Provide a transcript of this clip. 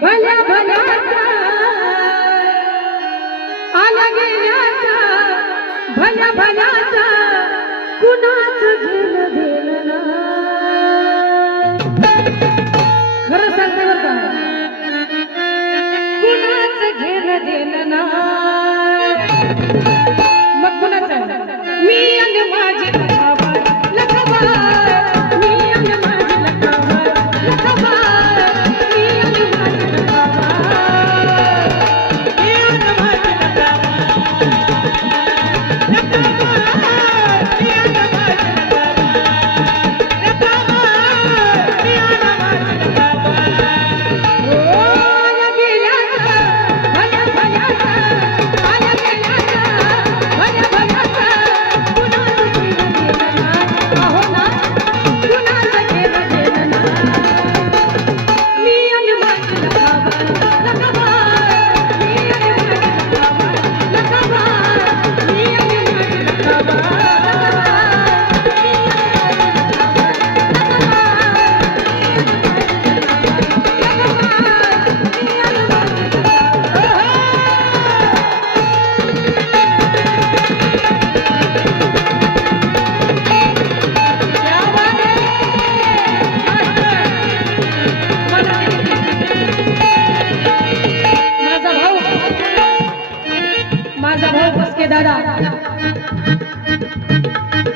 भल्या भल्याचा आला गेल्याचा भल्या भल्याचा कुणाच घेणं देणं नाही. Thank you.